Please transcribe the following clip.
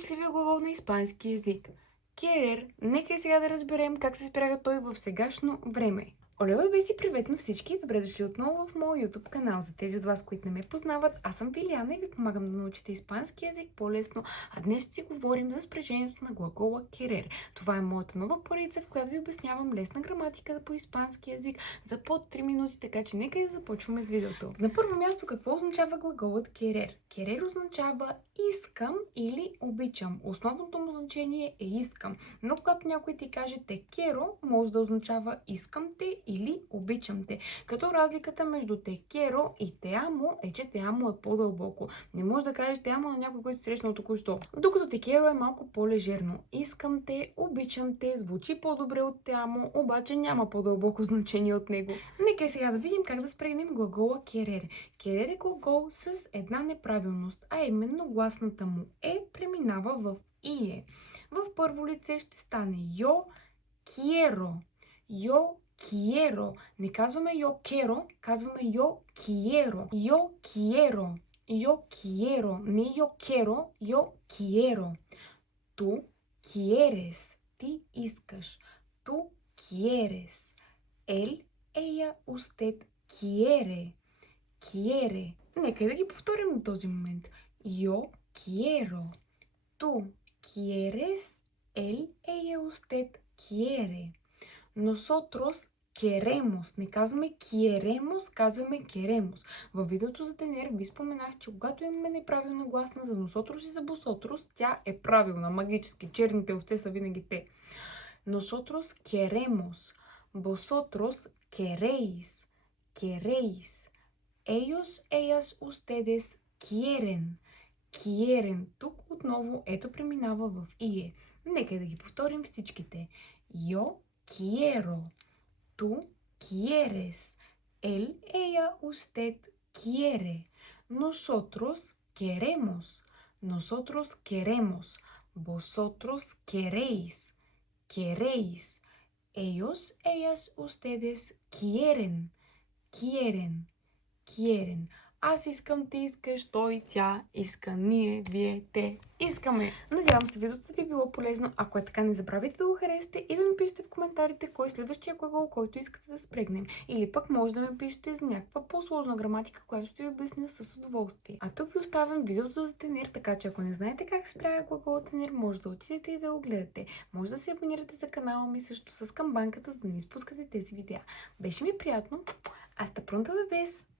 най-обичливия глагол на испански език. Querer. Нека сега да разберем как се спряга той в сегашно време. Олева и Беси, привет на всички! Добре дошли отново в моя YouTube канал. За тези от вас, които не ме познават, аз съм Вилиана и ви помагам да научите испански язик по-лесно. А днес ще си говорим за спряжението на глагола querer. Това е моята нова поредица, в която ви обяснявам лесна граматика по испански язик за под 3 минути, така че нека да започваме с видеото. На първо място, какво означава глаголът querer? Querer означава искам или обичам. Основното му значение е искам. Но когато някой ти каже те quiero, може да означава искам те или обичам те. Като разликата между те quiero и те amo е, че те amo е по-дълбоко. Не може да кажеш те amo на някой, който срещнал току-що. Докато те quiero е малко по-лежерно. Искам те, обичам те, звучи по-добре от те amo, обаче няма по-дълбоко значение от него. Нека сега да видим как да спрегнем глагола querer. Querer е глагол с една неправилност, а именно гласната му преминава в ие. В първо лице ще стане yo quiero. Yo quiero. Не казваме yo quiero, казваме yo quiero. Yo quiero. Yo quiero. Не yo quiero, yo quiero. Tú quieres. Ти искаш. Tú quieres. Él, ella, usted quiere. Quiere. Нека да ги повторим на този момент. Yo quiero. Tú quieres. Él, ella, usted quiere. Nosotros queremos. Не казваме queremos, казваме queremos. Във видеото за тенер ви споменах, че когато имаме неправилна гласна за nosotros и за vosotros, тя е правилна, магически. Черните овце са винаги те. Nosotros queremos. Vosotros queréis. Queréis. Ellos, ellas, ustedes quieren. Quieren. Тук отново ето преминава в ие. Нека да ги повторим всичките. Yo quiero. Tú quieres. Él, ella, usted quiere. Nosotros queremos. Nosotros queremos. Vosotros queréis. Queréis. Ellos, ellas, ustedes quieren. Quieren. Quieren. Аз искам, ти искаш, той, тя иска, ние, вие, те искаме. Надявам се видеото ви е било полезно. Ако е така, не забравяйте да го харесате и да ми пишете в коментарите кой е следващия глагол, който искате да спрегнем. Или пък може да ми пишете за някаква по-сложна граматика, която ще ви обясня с удоволствие. А тук ви оставям видеото за тенер, така че ако не знаете как се справя глагола тенер, може да отидете и да го гледате. Може да се абонирате за канала ми също с камбанката, за да не изпускате тези видеа. Беше ми приятно. Hasta pronto, bebés.